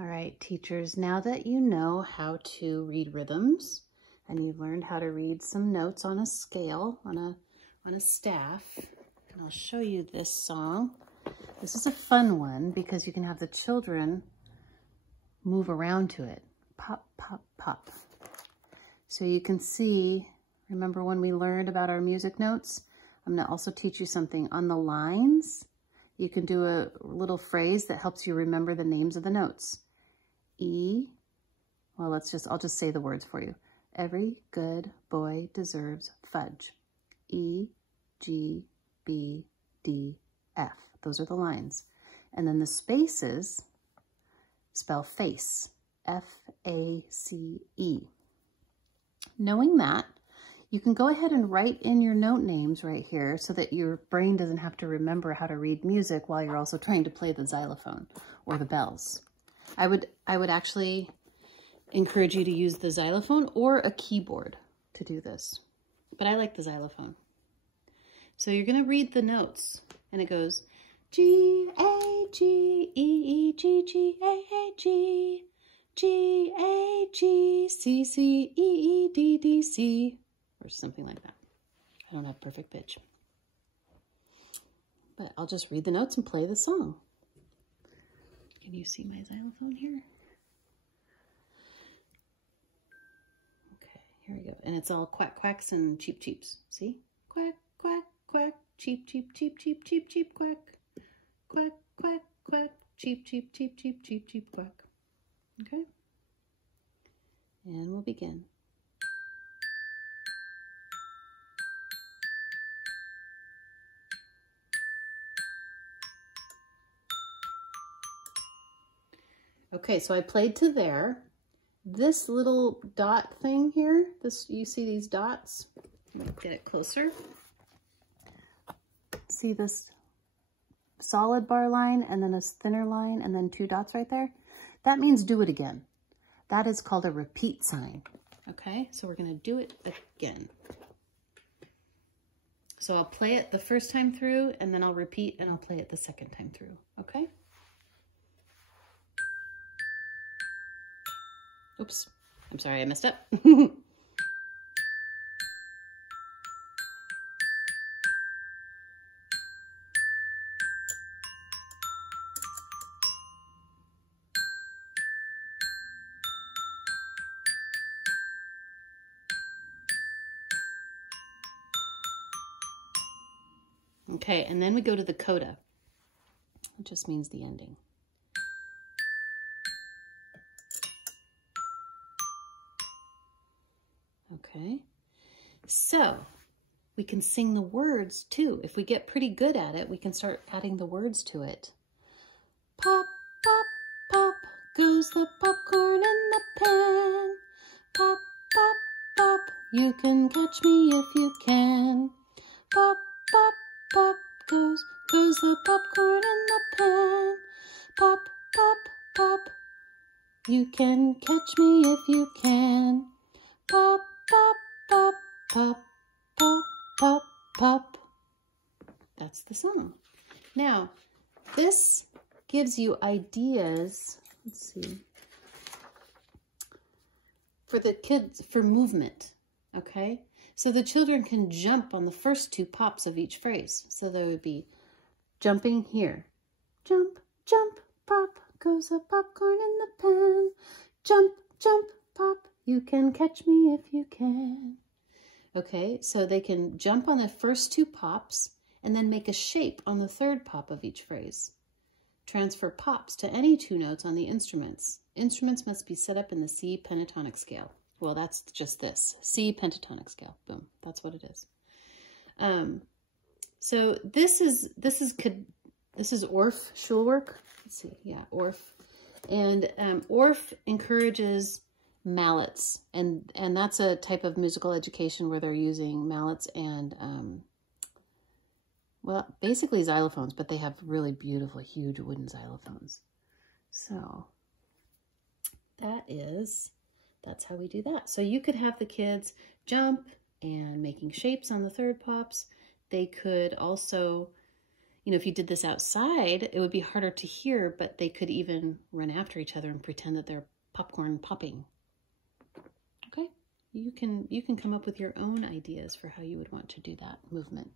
All right, teachers, now that you know how to read rhythms and you've learned how to read some notes on a scale, on a staff, and I'll show you this song. This is a fun one because you can have the children move around to it. Pop, pop, pop. So you can see, remember when we learned about our music notes? I'm going to also teach you something on the lines. You can do a little phrase that helps you remember the names of the notes. E, well, I'll just say the words for you. Every good boy deserves fudge. E, G, B, D, F. Those are the lines. And then the spaces spell face. F-A-C-E. Knowing that, you can go ahead and write in your note names right here so that your brain doesn't have to remember how to read music while you're also trying to play the xylophone or the bells. I would actually encourage you to use the xylophone or a keyboard to do this, but I like the xylophone. So you're going to read the notes, and it goes G, A, G, E, E, G, G, A, A, G, G, A, G, C, C, E, E, D, D, C, or something like that. I don't have perfect pitch, but I'll just read the notes and play the song. Can you see my xylophone here? Okay, here we go. And it's all quack quacks and cheep cheeps. See? Quack, quack, quack, cheep, cheep, cheep, cheep, cheep, cheep, quack. Quack, quack, quack, cheep, cheep, cheep, cheep, cheep, cheep, quack. Okay? And we'll begin. Okay, so I played to there. This little dot thing here, you see these dots? Let me get it closer. See this solid bar line and then a thinner line and then two dots right there? That means do it again. That is called a repeat sign. Okay, so we're going to do it again. So I'll play it the first time through and then I'll repeat and I'll play it the second time through. Okay? Oops, I'm sorry, I messed up. Okay, and then we go to the coda. It just means the ending. Okay, so we can sing the words too. If we get pretty good at it, we can start adding the words to it. Pop, pop, pop, goes the popcorn in the pan. Pop, pop, pop, you can catch me if you can. Pop, pop, pop, goes the popcorn in the pan. Pop, pop, pop, you can catch me if you can. Pop, pop, pop, pop, pop, pop, pop. That's the song. Now, this gives you ideas, let's see, for the kids, for movement, okay? So the children can jump on the first two pops of each phrase. So there would be jumping here. Jump, jump, pop, goes the popcorn in the pan. Jump, jump, pop, you can catch me if you can. Okay, so they can jump on the first two pops and then make a shape on the third pop of each phrase. Transfer pops to any two notes on the instruments. Instruments must be set up in the C pentatonic scale. Well, that's just this, C pentatonic scale. Boom, that's what it is. So this is Orff Schulwerk. Let's see, yeah, Orff. And Orff encourages mallets, and that's a type of musical education where they're using mallets and well, basically xylophones, but they have really beautiful, huge wooden xylophones. So that's how we do that. So you could have the kids jump and making shapes on the third pops. They could also, you know, if you did this outside, it would be harder to hear, but they could even run after each other and pretend that they're popcorn popping. Okay, you can come up with your own ideas for how you would want to do that movement.